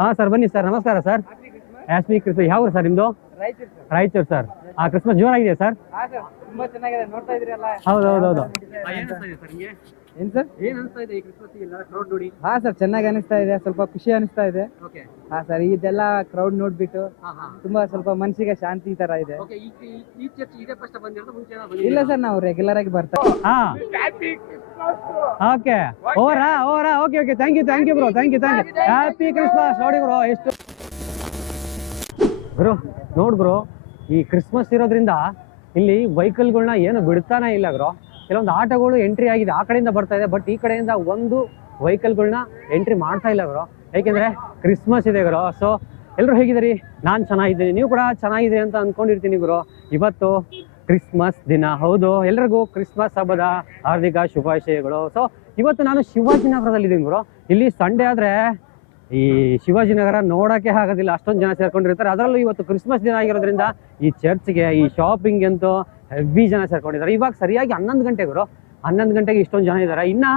ಹಾಂ ಸರ್ ಬನ್ನಿ ಸರ್, ನಮಸ್ಕಾರ ಸರ್. Happy Christmas. ಯಾವ ಸರ್ ನಿಮ್ಮದು? ರಾಯಚೂರು ಸರ್. ಕ್ರಿಸ್ಮಸ್ ಜೋರಾಗಿದೆ ಸರ್? ತುಂಬಾ ಚೆನ್ನಾಗಿದೆ, ನೋಡ್ತಾ ಇದ್ರಲ್ಲ. ಹೌದೌದೌದು. ಏನ್ ಸರ್, ಏನ್ ಅನಿಸ್ತಾ ಇದೆ ಈ ಕ್ರಿಸ್ಮಸ್ ಕ್ರೌಡ್ ನೋಡಿ? ಹಾ ಸರ್, ಚೆನ್ನಾಗಿ ಅನಿಸ್ತಾ ಇದೆ, ಸ್ವಲ್ಪ ಖುಷಿ ಅನಿಸ್ತಾ ಇದೆ. ಹಾ ಸರ್, ಇದೆಲ್ಲ ಕ್ರೌಡ್ ನೋಡ್ಬಿಟ್ಟು ತುಂಬಾ ಸ್ವಲ್ಪ ಮನಸ್ಸಿಗೆ ಶಾಂತಿ ತರ ಇದೆ. ಇಲ್ಲ ಸರ್, ನಾವು ರೆಗ್ಯುಲರ್ ಆಗಿ ಬರ್ತಾ. ಹಾ ಓಕೆ, ಓವರಾ okay okay, thank you bro, thank you. Happy Christmas. ನೋಡಿ ಬ್ರೋ, ಎಷ್ಟು ಬ್ರೋ ನೋಡ್ ಬ್ರೋ, ಈ ಕ್ರಿಸ್ಮಸ್ ಇರೋದ್ರಿಂದ ಇಲ್ಲಿ ವೆಹಿಕಲ್ಗಳನ್ನ ಏನು ಬಿಡ್ತಾನೆ ಇಲ್ಲ ಬ್ರೋ. ಕೆಲವೊಂದು ಆಟೋಗಳು ಎಂಟ್ರಿ ಆಗಿದೆ, ಆ ಕಡೆಯಿಂದ ಬರ್ತಾ ಇದೆ, ಬಟ್ ಈ ಕಡೆಯಿಂದ ಒಂದು ವೆಹಿಕಲ್ಗಳನ್ನ ಎಂಟ್ರಿ ಮಾಡ್ತಾ ಇಲ್ಲ ಬ್ರೋ. ಯಾಕೆಂದ್ರೆ ಕ್ರಿಸ್ಮಸ್ ಇದೆ ಬ್ರೋ. ಸೊ ಎಲ್ಲರೂ ಹೇಗಿದ್ದೀರಿ? ನಾನು ಚೆನ್ನಾಗಿದ್ದೀನಿ, ನೀವು ಕೂಡ ಚೆನ್ನಾಗಿದೆ ಅಂತ ಅಂದ್ಕೊಂಡಿರ್ತೀನಿ ಬ್ರೋ. ಇವತ್ತು ಕ್ರಿಸ್ಮಸ್ ದಿನ, ಹೌದು, ಎಲ್ರಿಗೂ ಕ್ರಿಸ್ಮಸ್ ಹಬ್ಬದ ಹಾರ್ದಿಕ ಶುಭಾಶಯಗಳು. ಸೊ ಇವತ್ತು ನಾನು ಶಿವಾಜಿನಗರದಲ್ಲಿದ್ದೀನಿ ಬ್ರೋ. ಇಲ್ಲಿ ಸಂಡೇ ಆದರೆ ಈ ಶಿವಾಜಿನಗರ ನೋಡೋಕ್ಕೆ ಆಗೋದಿಲ್ಲ, ಅಷ್ಟೊಂದು ಜನ ಸೇರ್ಕೊಂಡಿರ್ತಾರೆ. ಅದರಲ್ಲೂ ಇವತ್ತು ಕ್ರಿಸ್ಮಸ್ ದಿನ ಆಗಿರೋದ್ರಿಂದ ಈ ಚರ್ಚ್ಗೆ, ಈ ಶಾಪಿಂಗ್ ಅಂತೂ ಹೆವಿ ಜನ ಸೇರ್ಕೊಂಡಿದ್ದಾರೆ. ಇವಾಗ ಸರಿಯಾಗಿ 11 ಗಂಟೆಗೆ ಬರೋ, 11 ಗಂಟೆಗೆ ಇಷ್ಟೊಂದು ಜನ ಇದ್ದಾರೆ. ಇನ್ನು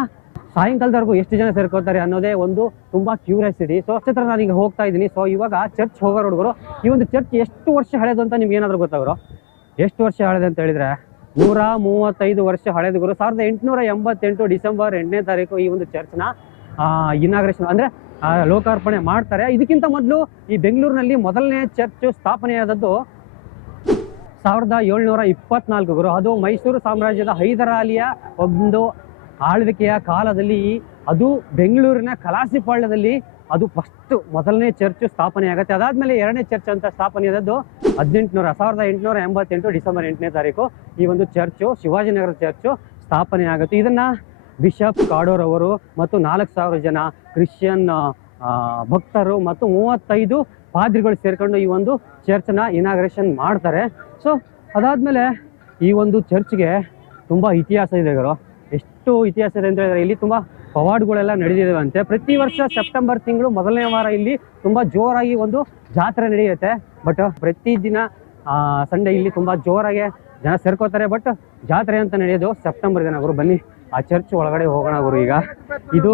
ಸಾಯಂಕಾಲದವರೆಗೂ ಎಷ್ಟು ಜನ ಸೇರ್ಕೋತಾರೆ ಅನ್ನೋದೇ ಒಂದು ತುಂಬ ಕ್ಯೂರಿಯಾಸಿಟಿ. ಸೊ ಅಷ್ಟೇ ನಾನೀಗ ಹೋಗ್ತಾ ಇದ್ದೀನಿ. ಸೊ ಇವಾಗ ಚರ್ಚ್ ಹೋಗೋ ಹುಡುಗರು, ಈ ಒಂದು ಚರ್ಚ್ ಎಷ್ಟು ವರ್ಷ ಹಳೆದು ಅಂತ ನಿಮ್ಗೆ ಏನಾದರೂ ಗೊತ್ತಾಗ್ರು? ಎಷ್ಟು ವರ್ಷ ಹಳೆದು ಅಂತ ಹೇಳಿದ್ರೆ 135 ವರ್ಷ ಹಳೆದು ಗುರು. 1888 ಡಿಸೆಂಬರ್ 8ನೇ ತಾರೀಕು ಈ ಒಂದು ಚರ್ಚ್ನ ಇನಾಗ್ರೇಷನ್ ಅಂದರೆ ಲೋಕಾರ್ಪಣೆ ಮಾಡ್ತಾರೆ. ಇದಕ್ಕಿಂತ ಮೊದಲು ಈ ಬೆಂಗಳೂರಿನಲ್ಲಿ ಮೊದಲನೇ ಚರ್ಚ್ ಸ್ಥಾಪನೆಯಾದದ್ದು 1724 ಗುರು. ಅದು ಮೈಸೂರು ಸಾಮ್ರಾಜ್ಯದ ಹೈದರಾಲಿಯ ಒಂದು ಆಳ್ವಿಕೆಯ ಕಾಲದಲ್ಲಿ, ಅದು ಬೆಂಗಳೂರಿನ ಕಲಾಸಿಪಾಳ್ಯದಲ್ಲಿ ಅದು ಫಸ್ಟ್ ಮೊದಲನೇ ಚರ್ಚ್ ಸ್ಥಾಪನೆ ಆಗುತ್ತೆ. ಅದಾದಮೇಲೆ ಎರಡನೇ ಚರ್ಚ್ ಅಂತ ಸ್ಥಾಪನೆಯಾದದ್ದು 1888 ಡಿಸೆಂಬರ್ 8ನೇ ತಾರೀಕು ಈ ಒಂದು ಚರ್ಚು, ಶಿವಾಜಿನಗರ ಚರ್ಚು ಸ್ಥಾಪನೆ ಆಗುತ್ತೆ. ಇದನ್ನು ಬಿಷಪ್ ಕಾಡೋರವರು ಮತ್ತು 4000 ಜನ ಕ್ರಿಶ್ಚಿಯನ್ ಭಕ್ತರು ಮತ್ತು 35 ಪಾದ್ರಿಗಳು ಸೇರ್ಕೊಂಡು ಈ ಒಂದು ಚರ್ಚ್ನ ಇನಾಗ್ರೇಷನ್ ಮಾಡ್ತಾರೆ. ಸೊ ಅದಾದಮೇಲೆ ಈ ಒಂದು ಚರ್ಚ್ಗೆ ತುಂಬ ಇತಿಹಾಸ ಇದೆ ಗುರು. ಎಷ್ಟು ಇತಿಹಾಸ ಇದೆ ಅಂತ ಹೇಳಿದ್ರೆ, ಇಲ್ಲಿ ತುಂಬ ಪವಾಡ್ಗಳೆಲ್ಲ ನಡೆದಿದ್ದಾವಂತೆ. ಪ್ರತಿ ವರ್ಷ ಸೆಪ್ಟೆಂಬರ್ ತಿಂಗಳು ಮೊದಲನೇ ವಾರ ಇಲ್ಲಿ ತುಂಬ ಜೋರಾಗಿ ಒಂದು ಜಾತ್ರೆ ನಡೆಯುತ್ತೆ. ಬಟ್ ಪ್ರತಿದಿನ ಸಂಡೇ ಇಲ್ಲಿ ತುಂಬ ಜೋರಾಗಿ ಜನ ಸೇರ್ಕೋತಾರೆ. ಬಟ್ ಜಾತ್ರೆ ಅಂತ ನಡೆಯೋದು ಸೆಪ್ಟೆಂಬರ್ ದಿನ ಗುರು. ಬನ್ನಿ ಆ ಚರ್ಚ್ ಒಳಗಡೆ ಹೋಗೋಣ ಗುರು. ಈಗ ಇದು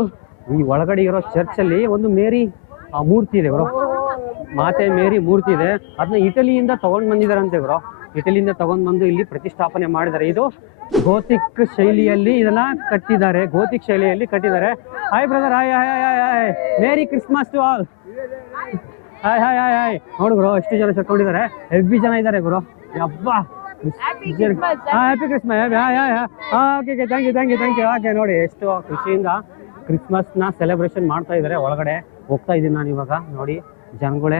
ಈ ಒಳಗಡೆ ಇರೋ ಚರ್ಚಲ್ಲಿ ಒಂದು ಮೇರಿ ಮೂರ್ತಿ ಇದೆ ಗುರು, ಮಾತೆ ಮೇರಿ ಮೂರ್ತಿ ಇದೆ. ಅದನ್ನ ಇಟಲಿಯಿಂದ ತಗೊಂಡು ಬಂದಿದ್ದಾರಂತೆ ಗುರು. ಇಟಲಿಯಿಂದ ತಗೊಂಡು ಬಂದು ಇಲ್ಲಿ ಪ್ರತಿಷ್ಠಾಪನೆ ಮಾಡಿದ್ದಾರೆ. ಇದು ಗೋತಿಕ್ ಶೈಲಿಯಲ್ಲಿ ಇದನ್ನ ಕಟ್ಟಿದ್ದಾರೆ, ಗೋತಿಕ್ ಶೈಲಿಯಲ್ಲಿ ಕಟ್ಟಿದ್ದಾರೆ. Hi brother, hi hi hi hi, merry Christmas to all. Hi hi hi hi. ನೋಡು ಗುರು, ಎಷ್ಟು ಜನ ಸೇರ್ಕೊಂಡಿದ್ದಾರೆ, ಹೆವಿ ಜನ ಇದ್ದಾರೆ ಗುರು. ಯಬ್ಬಾ, happy Christmas. Okay, thank you. ಹಾಗೆ ನೋಡಿ ಎಷ್ಟು ಖುಷಿಯಿಂದ ಕ್ರಿಸ್ಮಸ್ನ ಸೆಲೆಬ್ರೇಷನ್ ಮಾಡ್ತಾ ಇದ್ದಾರೆ. ಒಳಗಡೆ ಹೋಗ್ತಾ ಇದ್ದೀನಿ ನಾನು ಇವಾಗ. ನೋಡಿ ಜನಗಳೇ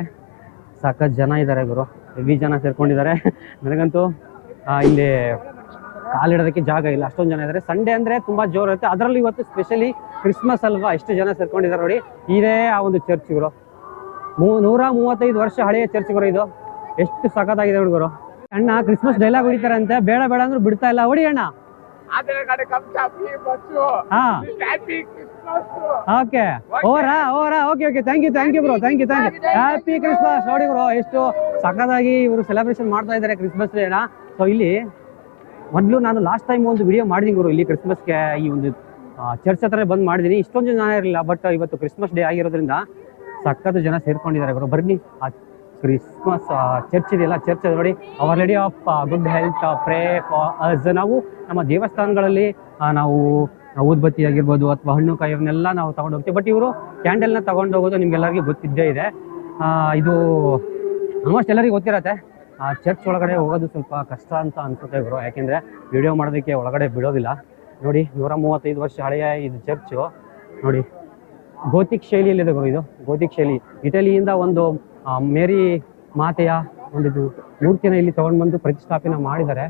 ಸಾಕಷ್ಟು ಜನ ಇದ್ದಾರೆ ಗುರು, ಹೆವಿ ಜನ ಸೇರ್ಕೊಂಡಿದ್ದಾರೆ. ನನಗಂತೂ ಇಲ್ಲಿ ಕಾಲಿಡೋದಕ್ಕೆ ಜಾಗ ಇಲ್ಲ, ಅಷ್ಟೊಂದು ಜನ ಇದ್ದಾರೆ. ಸಂಡೇ ಅಂದರೆ ತುಂಬ ಜೋರು ಇರುತ್ತೆ, ಅದರಲ್ಲೂ ಇವತ್ತು ಸ್ಪೆಷಲಿ ಕ್ರಿಸ್ಮಸ್ ಅಲ್ವಾ, ಎಷ್ಟು ಜನ ಸೇರ್ಕೊಂಡಿದ್ದಾರೆ ನೋಡಿ. ಇದೇ ಆ ಒಂದು ಚರ್ಚ್ ಗುರು, 135 ವರ್ಷ ಹಳೆಯ ಚರ್ಚ್ ಗುರು. ಇದು ಎಷ್ಟು ಸಖತ್ತಾಗಿದೆ ಹುಡುಗರು. ಅಣ್ಣ ಕ್ರಿಸ್ಮಸ್ ಡೈಲಾಗ್ ಹೊಡಿತಾರಂತೆ, ಬೇಡ ಬೇಡ ಅಂದ್ರೂ ಬಿಡ್ತಾ ಇಲ್ಲ. ಹೊಡಿ ಅಣ್ಣ. Okay, okay, thank you bro, thank you. Happy Christmas. ನೋಡಿ ಬ್ರೋ, ಎಷ್ಟು ಸಖತ್ತಾಗಿ ಇವರು ಸೆಲೆಬ್ರೇಷನ್ ಮಾಡ್ತಾ ಇದ್ದಾರೆ ಕ್ರಿಸ್ಮಸ್ ಡೇನ. ಸೊ ಇಲ್ಲಿ ಮೊದಲು ನಾನು ಲಾಸ್ಟ್ ಟೈಮ್ ಒಂದು ವಿಡಿಯೋ ಮಾಡಿದ್ದೀನಿ ಗುರು, ಇಲ್ಲಿ ಕ್ರಿಸ್ಮಸ್ಗೆ ಈ ಒಂದು ಚರ್ಚ್ ಹತ್ರ ಬಂದು ಮಾಡಿದ್ದೀನಿ. ಇಷ್ಟೊಂದು ಜನ ಇರಲಿಲ್ಲ, ಬಟ್ ಇವತ್ತು ಕ್ರಿಸ್ಮಸ್ ಡೇ ಆಗಿರೋದ್ರಿಂದ ಸಖತ್ತು ಜನ ಸೇರ್ಕೊಂಡಿದ್ದಾರೆ ಗುರು. ಬನ್ನಿ ಆ ಕ್ರಿಸ್ಮಸ್ ಚರ್ಚ್ ಇದೆಯಲ್ಲ, ಚರ್ಚ್ ನೋಡಿ, our lady of good health pray for us. ನಾವು ನಮ್ಮ ದೇವಸ್ಥಾನಗಳಲ್ಲಿ ನಾವು ಊದ್ಬತ್ತಿ ಆಗಿರ್ಬೋದು ಅಥವಾ ಹಣ್ಣು ಕಾಯಿ ಅವನ್ನೆಲ್ಲ ನಾವು ತಗೊಂಡು ಹೋಗ್ತೀವಿ. ಬಟ್ ಇವರು ಕ್ಯಾಂಡಲ್ನ ತಗೊಂಡು ಹೋಗೋದು ನಿಮ್ಗೆಲ್ಲರಿಗೂ ಗೊತ್ತಿದ್ದೇ ಇದೆ. ಇದು ಆಲ್ಮೋಸ್ಟ್ ಎಲ್ಲರಿಗೂ ಗೊತ್ತಿರತ್ತೆ. ಚರ್ಚ್ ಒಳಗಡೆ ಹೋಗೋದು ಸ್ವಲ್ಪ ಕಷ್ಟ ಅಂತ ಅನ್ಸುತ್ತೆ ಗುರು, ಯಾಕೆಂದರೆ ವಿಡಿಯೋ ಮಾಡೋದಕ್ಕೆ ಒಳಗಡೆ ಬಿಡೋದಿಲ್ಲ. ನೋಡಿ 135 ವರ್ಷ ಹಳೆಯ ಇದು ಚರ್ಚು ನೋಡಿ, ಗೋತಿಕ್ ಶೈಲಿಯಲ್ಲಿದೆ ಗುರು. ಇದು ಗೋತಿಕ್ ಶೈಲಿ, ಇಟಲಿಯಿಂದ ಒಂದು ಮೇರಿ ಮಾತೆಯ ಒಂದು ಮೂರ್ತಿನ ಇಲ್ಲಿ ತಗೊಂಡು ಬಂದು ಪ್ರತಿಷ್ಠಾಪನೆ ಮಾಡಿದ್ದಾರೆ.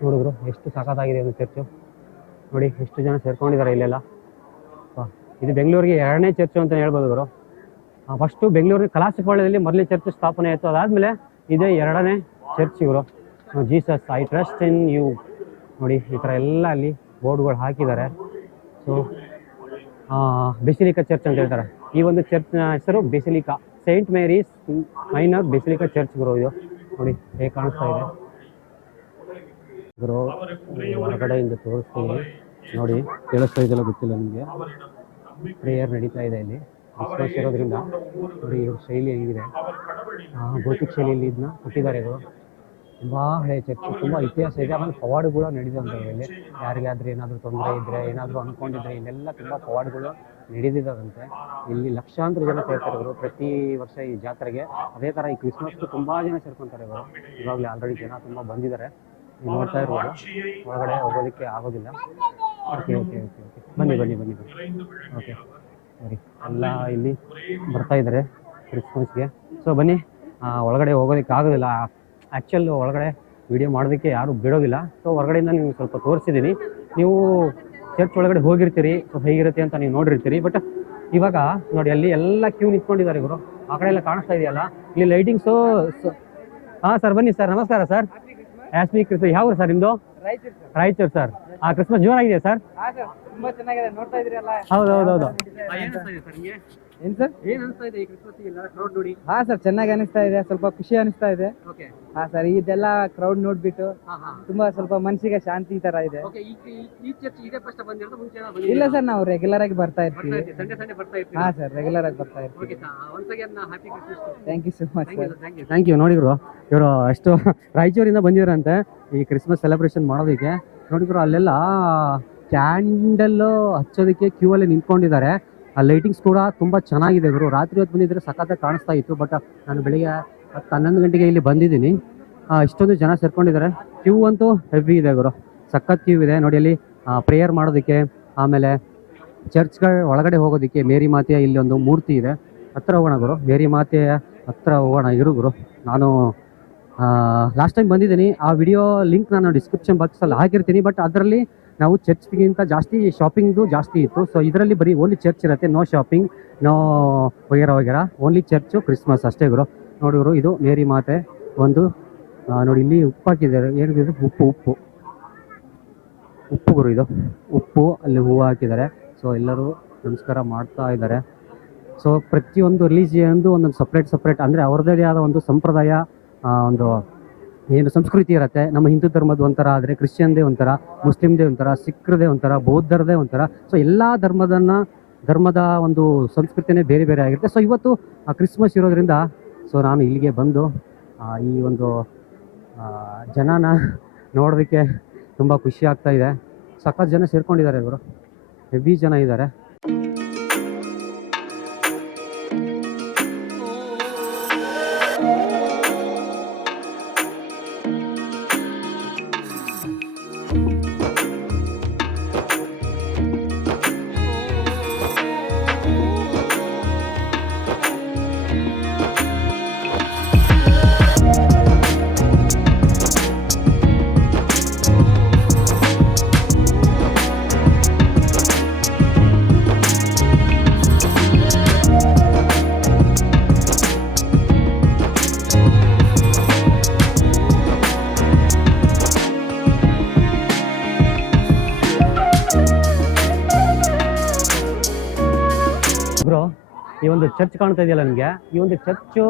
ನೋಡಿದ್ರು ಎಷ್ಟು ಸಖತ್ತಾಗಿದೆ ಒಂದು ಚರ್ಚು. ನೋಡಿ ಎಷ್ಟು ಜನ ಸೇರ್ಕೊಂಡಿದ್ದಾರೆ ಇಲ್ಲೆಲ್ಲ. ಇದು ಬೆಂಗಳೂರಿಗೆ ಎರಡನೇ ಚರ್ಚು ಅಂತ ಹೇಳ್ಬೋದು ಗುರು. ಫಸ್ಟು ಬೆಂಗಳೂರಿನ ಕಲಾಸಿಪಾಳ್ಯದಲ್ಲಿ ಮೊದಲನೇ ಚರ್ಚ್ ಸ್ಥಾಪನೆ ಆಯಿತು, ಅದಾದಮೇಲೆ ಇದೇ ಎರಡನೇ ಚರ್ಚ್ ಇವರು. Jesus I trust in you. ನೋಡಿ ಈ ಥರ ಎಲ್ಲ ಅಲ್ಲಿ ಬೋರ್ಡ್ಗಳು ಹಾಕಿದ್ದಾರೆ. ಸೊ ಬೆಸಿಲಿಕಾ ಚರ್ಚ್ ಅಂತ ಹೇಳ್ತಾರೆ. ಈ ಒಂದು ಚರ್ಚ್ನ ಹೆಸರು basilica, Saint Mary's minor basilica church ಗುರು. ಇದು ನೋಡಿ ಹೇಗೆ ಕಾಣಿಸ್ತಾ ಇದೆ ಗುರು. ಹೊರಗಡೆಯಿಂದ ತೋರಿಸ್ತೀನಿ ನೋಡಿ, ಕೇಳಿಸ್ತಾ ಇದೆಲ್ಲ ಗೊತ್ತಿಲ್ಲ ನಿಮಗೆ. ಪ್ರೇಯರ್ ನಡೀತಾ ಇದೆ ಇಲ್ಲಿ. ಕ್ರಿಸ್ಮಸ್ ಇರೋದ್ರಿಂದ ನೋಡಿ ಇವ್ರ ಶೈಲಿ ಹೆಂಗಿದೆ, ಗೋತಿಕ್ ಶೈಲಿಯಲ್ಲಿ ಇದನ್ನ ಕೊಟ್ಟಿದ್ದಾರೆ. ಇದು ತುಂಬ ಹಳೆಯ ಚರ್ಚ್, ತುಂಬ ಇತಿಹಾಸ ಇದೆ. ಆಮೇಲೆ ಪವಾಡಗಳು ನಡೆದಿದ್ದಾವೆ ಇಲ್ಲಿ. ಯಾರಿಗಾದ್ರೂ ಏನಾದರೂ ತೊಂದರೆ ಇದ್ದರೆ, ಏನಾದರೂ ಅಂದ್ಕೊಂಡಿದ್ರೆ ಇಲ್ಲೆಲ್ಲ ತುಂಬ ಪವಾಡಗಳು ನಡೆದಿದ್ದಾವಂತೆ. ಇಲ್ಲಿ ಲಕ್ಷಾಂತರ ಜನ ಸೇರ್ತಾರೆ ಇವರು ಪ್ರತಿ ವರ್ಷ ಈ ಜಾತ್ರೆಗೆ. ಅದೇ ಥರ ಈ ಕ್ರಿಸ್ಮಸ್ಗೂ ತುಂಬ ಜನ ಸೇರ್ಕೊತಾರೆ ಇವರು. ಇವಾಗಲೇ ಆಲ್ರೆಡಿ ಜನ ತುಂಬ ಬಂದಿದ್ದಾರೆ, ನೀವು ನೋಡ್ತಾ ಇರ್ಬೋದು. ಹೊರಗಡೆ ಹೋಗೋದಕ್ಕೆ ಆಗೋದಿಲ್ಲ. ಓಕೆ ಓಕೆ ಓಕೆ ಓಕೆ ಬನ್ನಿ ಬನ್ನಿ ಬನ್ನಿ ಬನ್ನಿ. ಓಕೆ ಸರಿ, ಎಲ್ಲ ಇಲ್ಲಿ ಬರ್ತಾ ಇದ್ದಾರೆ ಕ್ರಿಸ್ಮಸ್ಗೆ. ಸೊ ಬನ್ನಿ, ಒಳಗಡೆ ಹೋಗೋದಕ್ಕೆ ಆಗೋದಿಲ್ಲ. ಆ್ಯಕ್ಚುಲ್ ಒಳಗಡೆ ವಿಡಿಯೋ ಮಾಡೋದಕ್ಕೆ ಯಾರೂ ಬಿಡೋದಿಲ್ಲ. ಸೊ ಹೊರಗಡೆಯಿಂದ ನೀವು ಸ್ವಲ್ಪ ತೋರಿಸಿದ್ದೀನಿ. ನೀವು ಚರ್ಚ್ ಒಳಗಡೆ ಹೋಗಿರ್ತೀರಿ, ಸೊ ಹೇಗಿರುತ್ತೆ ಅಂತ ನೀವು ನೋಡಿರ್ತೀರಿ. ಬಟ್ ಇವಾಗ ನೋಡಿ ಅಲ್ಲಿ ಎಲ್ಲ ಕ್ಯೂ ನಿಂತ್ಕೊಂಡಿದ್ದಾರೆ ಇವರು. ಆ ಕಡೆ ಎಲ್ಲ ಕಾಣಿಸ್ತಾ ಇದೆಯಲ್ಲ, ಇಲ್ಲಿ ಲೈಟಿಂಗ್ಸು. ಹಾಂ ಸರ್, ಬನ್ನಿ ಸರ್, ನಮಸ್ಕಾರ ಸರ್. Happy Christmas. ಯಾವ ಸರ್ ನಿಮ್ಮದು? ರಾಯಚೂರು ಸರ್. ಕ್ರಿಸ್ಮಸ್ ಜೋರಾಗಿದೆ ಸರ್? ತುಂಬಾ ಚೆನ್ನಾಗಿದೆ, ನೋಡ್ತಾ ಇದ್ರಲ್ಲ. ಹೌದು ಹೌದು ಹೌದು. ಏನ್ ಸರ್, ಏನು ಅನಿಸ್ತಾ ಇದೆ ಈ ಕ್ರಿಸ್ಮಸ್ ಕ್ರೌಡ್ ನೋಡಿ? ಹಾ ಸರ್, ಚೆನ್ನಾಗಿ ಅನಿಸ್ತಾ ಇದೆ, ಸ್ವಲ್ಪ ಖುಷಿ ಅನಿಸ್ತಾ ಇದೆ. ಓಕೆ. ಹಾ ಸರ್, ಇದೆಲ್ಲ ಕ್ರೌಡ್ ನೋಡ್ಬಿಟ್ಟು ತುಂಬಾ ಸ್ವಲ್ಪ ಮನಸ್ಸಿಗೆ ಶಾಂತಿ ತರ ಇದೆ. ಈ ಚರ್ಚ್ ಇದೇ ಫಸ್ಟ್ ಬಂದಿರೋದು, ಮುಂಚೆ ಇಲ್ಲ ಸರ್, ನಾವು ರೆಗ್ಯುಲರ್ ಆಗಿ ಬರ್ತಾ ಇರ್ತೀವಿ. ಸಂಡೇ ಸಂಡೇ ಬರ್ತಾ ಇರ್ತೀವಿ. ಹಾ ಸರ್, ರೆಗ್ಯುಲರ್ ಆಗಿ ಬರ್ತಾ ಇರ್ತೀವಿ. Okay sir, once again happy Christmas. Thank you so much sir. Thank you. ನೋಡಿದ್ರು ಇವರು ಎಷ್ಟು ರಾಯಚೂರಿಂದ ಬಂದಿದ್ರಂತೆ ಈ ಕ್ರಿಸ್ಮಸ್ ಸೆಲೆಬ್ರೇಷನ್ ಮಾಡೋದಕ್ಕೆ. ನೋಡಿದ್ರು ಅಲ್ಲೆಲ್ಲ ಕ್ಯಾಂಡಲ್ ಹಚ್ಚೋದಕ್ಕೆ ಕ್ಯೂ ಅಲ್ಲಿ ನಿಂತ್ಕೊಂಡಿದ್ದಾರೆ. ಆ ಲೈಟಿಂಗ್ಸ್ ಕೂಡ ತುಂಬ ಚೆನ್ನಾಗಿದೆ ಗುರು. ರಾತ್ರಿ ಹೊತ್ತು ಬಂದಿದ್ರೆ ಸಖತ್ತಾಗಿ ಕಾಣಿಸ್ತಾ ಇತ್ತು. ಬಟ್ ನಾನು ಬೆಳಿಗ್ಗೆ 11 ಗಂಟೆಗೆ ಇಲ್ಲಿ ಬಂದಿದ್ದೀನಿ. ಇಷ್ಟೊಂದು ಜನ ಸೇರ್ಕೊಂಡಿದ್ದಾರೆ. ಕ್ಯೂ ಅಂತೂ ಹೆವಿ ಇದೆ ಗುರು, ಸಖತ್ ಕ್ಯೂ ಇದೆ. ನೋಡಿ ಅಲ್ಲಿ ಪ್ರೇಯರ್ ಮಾಡೋದಕ್ಕೆ, ಆಮೇಲೆ ಚರ್ಚ್ಗಳ ಒಳಗಡೆ ಹೋಗೋದಕ್ಕೆ ಮೇರಿ ಮಾತೆಯ ಇಲ್ಲಿ ಒಂದು ಮೂರ್ತಿ ಇದೆ. ಹತ್ರ ಹೋಗೋಣ ಗುರು, ಮೇರಿ ಮಾತೆಯ ಹತ್ರ ಹೋಗೋಣ ಇರು ಗುರು. ನಾನು ಲಾಸ್ಟ್ ಟೈಮ್ ಬಂದಿದ್ದೀನಿ, ಆ ವಿಡಿಯೋ ಲಿಂಕ್ ನಾನು ಡಿಸ್ಕ್ರಿಪ್ಷನ್ ಬಾಕ್ಸಲ್ಲಿ ಹಾಕಿರ್ತೀನಿ. ಬಟ್ ಅದರಲ್ಲಿ ನಾವು ಚರ್ಚ್ಗಿಂತ ಜಾಸ್ತಿ ಶಾಪಿಂಗ್ದು ಜಾಸ್ತಿ ಇತ್ತು. ಸೊ ಇದರಲ್ಲಿ ಬರೀ ಓನ್ಲಿ ಚರ್ಚ್ ಇರುತ್ತೆ, ನೋ ಶಾಪಿಂಗ್, ನೋ ವಗೇರ. ಓನ್ಲಿ ಚರ್ಚು, ಕ್ರಿಸ್ಮಸ್ ಅಷ್ಟೇ ಗುರು. ನೋಡಿದ್ರು ಇದು ಮೇರಿ ಮಾತೆ ಒಂದು. ನೋಡಿ ಇಲ್ಲಿ ಉಪ್ಪು ಹಾಕಿದ್ದಾರೆ. ಏನಿದೆ? ಉಪ್ಪು ಗುರು, ಇದು ಉಪ್ಪು. ಅಲ್ಲಿ ಹೂವು ಹಾಕಿದ್ದಾರೆ. ಸೊ ಎಲ್ಲರೂ ನಮಸ್ಕಾರ ಮಾಡ್ತಾ ಇದ್ದಾರೆ. ಸೊ ಪ್ರತಿಯೊಂದು ರಿಲಿಜಿಯನ್ದು ಒಂದೊಂದು ಸಪ್ರೇಟ್ ಅಂದರೆ ಅವ್ರದ್ದೇ ಆದ ಒಂದು ಸಂಪ್ರದಾಯ, ಒಂದು ಏನು ಸಂಸ್ಕೃತಿ ಇರುತ್ತೆ. ನಮ್ಮ ಹಿಂದೂ ಧರ್ಮದ ಒಂಥರ ಆದರೆ, ಕ್ರಿಶ್ಚಿಯನ್ದೇ ಒಂಥರ, ಮುಸ್ಲಿಮ್ದೇ ಒಂಥರ, ಸಿಖ್ರದೇ ಒಂಥರ, ಬೌದ್ಧರದೇ ಒಂಥರ. ಸೊ ಎಲ್ಲ ಧರ್ಮದ ಒಂದು ಸಂಸ್ಕೃತಿನೇ ಬೇರೆ ಬೇರೆ ಆಗಿರುತ್ತೆ. ಸೊ ಇವತ್ತು ಕ್ರಿಸ್ಮಸ್ ಇರೋದ್ರಿಂದ ಸೊ ನಾನು ಇಲ್ಲಿಗೆ ಬಂದು ಈ ಒಂದು ಜನನ ನೋಡೋದಕ್ಕೆ ತುಂಬ ಖುಷಿ ಆಗ್ತಾ ಇದೆ. ಸಖತ್ ಜನ ಸೇರ್ಕೊಂಡಿದ್ದಾರೆ ಇವರು, ಹೆವಿ ಜನ ಇದ್ದಾರೆ. ಬ್ರೋ, ಈ ಒಂದು ಚರ್ಚ್ ಕಾಣ್ತಾ ಇದೆಯಲ್ಲ ನಿಮಗೆ, ಈ ಒಂದು ಚರ್ಚು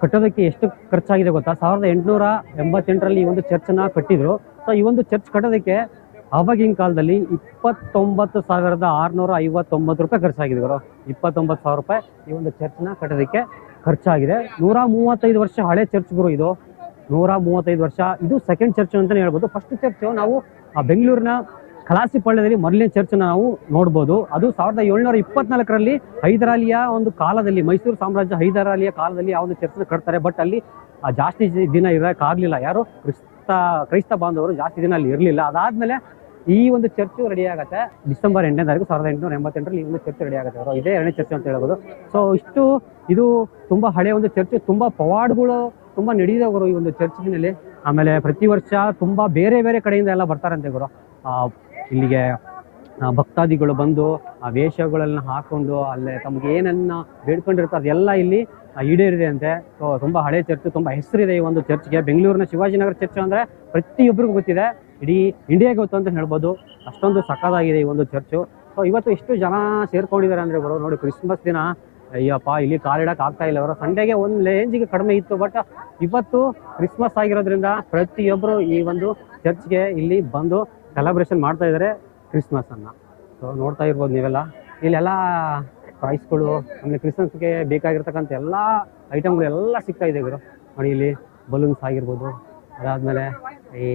ಕಟ್ಟೋದಕ್ಕೆ ಎಷ್ಟು ಖರ್ಚಾಗಿದೆ ಗೊತ್ತಾ? 1888ರಲ್ಲಿ ಈ ಒಂದು ಚರ್ಚನ್ನ ಕಟ್ಟಿದ್ರು. ಸೊ ಈ ಒಂದು ಚರ್ಚ್ ಕಟ್ಟೋದಕ್ಕೆ ಆವಾಗಿನ ಕಾಲದಲ್ಲಿ 29,659 ರೂಪಾಯಿ ಖರ್ಚಾಗಿದೆ ಗುರು. 29,000 ರೂಪಾಯಿ ಈ ಒಂದು ಚರ್ಚ್ನ ಕಟ್ಟೋದಕ್ಕೆ ಖರ್ಚಾಗಿದೆ. 135 ವರ್ಷ ಹಳೆ ಚರ್ಚ್ ಗುರು ಇದು. 135 ವರ್ಷ. ಇದು ಸೆಕೆಂಡ್ ಚರ್ಚ್ ಅಂತಲೇ ಹೇಳ್ಬೋದು. ಫಸ್ಟ್ ಚರ್ಚ್ ನಾವು ಬೆಂಗಳೂರಿನ ಕಲಾಸಿಪಾಳ್ಯದಲ್ಲಿ ಮೊದಲನೇ ಚರ್ಚ್ ನಾವು ನೋಡ್ಬೋದು. ಅದು 1724ರಲ್ಲಿ ಹೈದರಾಲಿಯ ಒಂದು ಕಾಲದಲ್ಲಿ, ಮೈಸೂರು ಸಾಮ್ರಾಜ್ಯ ಹೈದರಾಲಿಯ ಕಾಲದಲ್ಲಿ ಆ ಒಂದು ಚರ್ಚ್ನ ಕಟ್ತಾರೆ. ಬಟ್ ಅಲ್ಲಿ ಜಾಸ್ತಿ ದಿನ ಇರೋಕ್ಕಾಗಲಿಲ್ಲ. ಯಾರು ಕ್ರೈಸ್ತ ಬಾಂಧವರು ಜಾಸ್ತಿ ದಿನ ಅಲ್ಲಿ ಇರಲಿಲ್ಲ. ಅದಾದಮೇಲೆ ಈ ಒಂದು ಚರ್ಚು ರೆಡಿ ಆಗುತ್ತೆ ಡಿಸೆಂಬರ್ 8ನೇ ತಾರೀಕು 1888ರಲ್ಲಿ ಈ ಒಂದು ಚರ್ಚ್ ರೆಡಿ ಆಗುತ್ತೆ. ಇದೇ 2ನೇ ಚರ್ಚ್ ಅಂತ ಹೇಳ್ಬೋದು. ಸೊ ಇದು ತುಂಬ ಹಳೆಯ ಒಂದು ಚರ್ಚ್. ತುಂಬ ಪವಾಡಗಳು ತುಂಬ ನಡೆದಿದೆ ಗುರು ಈ ಒಂದು ಚರ್ಚಿನಲ್ಲಿ. ಆಮೇಲೆ ಪ್ರತಿ ವರ್ಷ ತುಂಬ ಬೇರೆ ಬೇರೆ ಕಡೆಯಿಂದ ಎಲ್ಲ ಬರ್ತಾರಂತೆ ಗುರು. ಇಲ್ಲಿಗೆ ಭಕ್ತಾದಿಗಳು ಬಂದು ಆ ವೇಷಗಳನ್ನ ಹಾಕೊಂಡು ಅಲ್ಲೇ ತಮಗೆ ಏನನ್ನ ಬೇಡ್ಕೊಂಡಿರ್ತಾರೆ ಅದೆಲ್ಲ ಇಲ್ಲಿ ಈಡೇರಿದೆ ಅಂತೆ. ಸೊ ತುಂಬ ಹಳೆ ಚರ್ಚ್, ತುಂಬ ಹೆಸರಿದೆ ಈ ಒಂದು ಚರ್ಚ್ಗೆ. ಬೆಂಗಳೂರಿನ ಶಿವಾಜಿನಗರ ಚರ್ಚ್ ಅಂದರೆ ಪ್ರತಿಯೊಬ್ಬರಿಗೂ ಗೊತ್ತಿದೆ, ಇಡೀ ಇಂಡಿಯಾಗೆ ಗೊತ್ತು ಅಂತ ಹೇಳ್ಬೋದು. ಅಷ್ಟೊಂದು ಸಕ್ಕತ್ತಾಗಿದೆ ಈ ಒಂದು ಚರ್ಚು. ಸೊ ಇವತ್ತು ಎಷ್ಟು ಜನ ಸೇರ್ಕೊಂಡಿದ್ದಾರೆ ಅಂದರೆ ಬರೋ ನೋಡಿ, ಕ್ರಿಸ್ಮಸ್ ದಿನ ಅಯ್ಯಪ್ಪ ಇಲ್ಲಿ ಕಾಲಿಡಕ್ಕೆ ಆಗ್ತಾ ಇಲ್ಲ ಅವರು. ಸಂಡೇಗೆ ಒಂದು ರೇಂಜಿಗೆ ಕಡಿಮೆ ಇತ್ತು. ಬಟ್ ಇವತ್ತು ಕ್ರಿಸ್ಮಸ್ ಆಗಿರೋದ್ರಿಂದ ಪ್ರತಿಯೊಬ್ಬರು ಈ ಒಂದು ಚರ್ಚ್ಗೆ ಇಲ್ಲಿ ಬಂದು ಸೆಲೆಬ್ರೇಷನ್ ಮಾಡ್ತಾ ಇದ್ದಾರೆ ಕ್ರಿಸ್ಮಸ್ ಅನ್ನ. ಸೊ ನೋಡ್ತಾ ಇರ್ಬೋದು ನೀವೆಲ್ಲ. ಇಲ್ಲೆಲ್ಲ ಪ್ರೈಸ್ಗಳು, ಆಮೇಲೆ ಕ್ರಿಸ್ಮಸ್ಗೆ ಬೇಕಾಗಿರ್ತಕ್ಕಂಥ ಎಲ್ಲ ಐಟಮ್ಗಳು ಎಲ್ಲ ಸಿಗ್ತಾ ಇದೆ ಗುರು. ನೋಡಿ ಇಲ್ಲಿ ಬಲೂನ್ಸ್ ಆಗಿರ್ಬೋದು, ಅದಾದಮೇಲೆ ಈ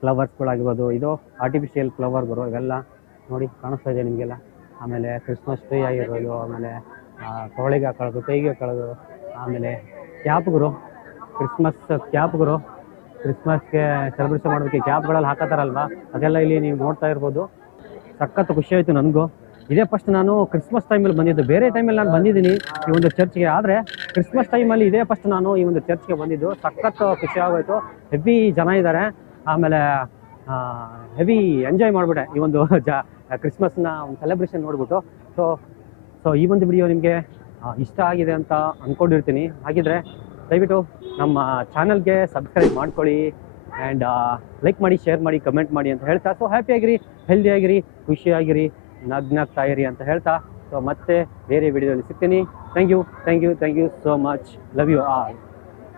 ಫ್ಲವರ್ಸ್ಗಳಾಗಿರ್ಬೋದು, ಇದು ಆರ್ಟಿಫಿಷಿಯಲ್ ಫ್ಲವರ್ ಗುರು, ಇವೆಲ್ಲ ನೋಡಿ ಕಾಣಿಸ್ತಾ ಇದೆ ನಿಮಗೆಲ್ಲ. ಆಮೇಲೆ ಕ್ರಿಸ್ಮಸ್ ಟ್ರೀ ಆಗಿರ್ಬೋದು, ಆಮೇಲೆ ಕೊರಳಿಗೆ ಹಾಕೊಳ್ಳೋದು, ಕೈಗೆ ಹಾಕೊಳ್ಳೋದು, ಆಮೇಲೆ ಕ್ಯಾಪ್ಗಳು, ಕ್ರಿಸ್ಮಸ್ ಕ್ಯಾಪ್ಗಳು, ಕ್ರಿಸ್ಮಸ್ಗೆ ಸೆಲೆಬ್ರೇಷನ್ ಮಾಡೋದಕ್ಕೆ ಕ್ಯಾಪ್ಗಳಲ್ಲಿ ಹಾಕೋತಾರಲ್ವ, ಅದೆಲ್ಲ ಇಲ್ಲಿ ನೀವು ನೋಡ್ತಾ ಇರ್ಬೋದು. ಸಖತ್ತು ಖುಷಿ ಆಯಿತು ನನಗೂ. ಇದೇ ಫಸ್ಟ್ ನಾನು ಕ್ರಿಸ್ಮಸ್ ಟೈಮಲ್ಲಿ ಬಂದಿದ್ದು. ಬೇರೆ ಟೈಮಲ್ಲಿ ನಾನು ಬಂದಿದ್ದೀನಿ ಈ ಒಂದು ಚರ್ಚ್ಗೆ, ಆದರೆ ಕ್ರಿಸ್ಮಸ್ ಟೈಮಲ್ಲಿ ಇದೇ ಫಸ್ಟ್ ನಾನು ಈ ಒಂದು ಚರ್ಚ್ಗೆ ಬಂದಿದ್ದು. ಸಖತ್ತು ಖುಷಿ ಆಗೋಯ್ತು. ಹೆವಿ ಜನ ಇದ್ದಾರೆ, ಆಮೇಲೆ ಹೆವಿ ಎಂಜಾಯ್ ಮಾಡಿಬಿಟ್ಟೆ ಈ ಒಂದು ಕ್ರಿಸ್ಮಸ್ನ ಒಂದು ಸೆಲೆಬ್ರೇಷನ್ ನೋಡ್ಬಿಟ್ಟು. ಸೊ ಈ ಒಂದು ವಿಡಿಯೋ ನಿಮಗೆ ಇಷ್ಟ ಆಗಿದೆ ಅಂತ ಅಂದ್ಕೊಂಡಿರ್ತೀನಿ. ಹಾಗಿದ್ರೆ ದಯವಿಟ್ಟು ನಮ್ಮ ಚಾನಲ್ಗೆ ಸಬ್ಸ್ಕ್ರೈಬ್ ಮಾಡ್ಕೊಳ್ಳಿ ಆ್ಯಂಡ್ ಲೈಕ್ ಮಾಡಿ, ಶೇರ್ ಮಾಡಿ, ಕಮೆಂಟ್ ಮಾಡಿ ಅಂತ ಹೇಳ್ತಾ, ಸೊ ಹ್ಯಾಪಿಯಾಗಿರಿ, ಹೆಲ್ದಿಯಾಗಿರಿ, ಖುಷಿಯಾಗಿರಿ, ನಗ್ನಾಗ್ತಾ ಇರಿ ಅಂತ ಹೇಳ್ತಾ, ಸೊ ಮತ್ತೆ ಬೇರೆ ವಿಡಿಯೋದಲ್ಲಿ ಸಿಗ್ತೀನಿ. Thank you so much. Love you all.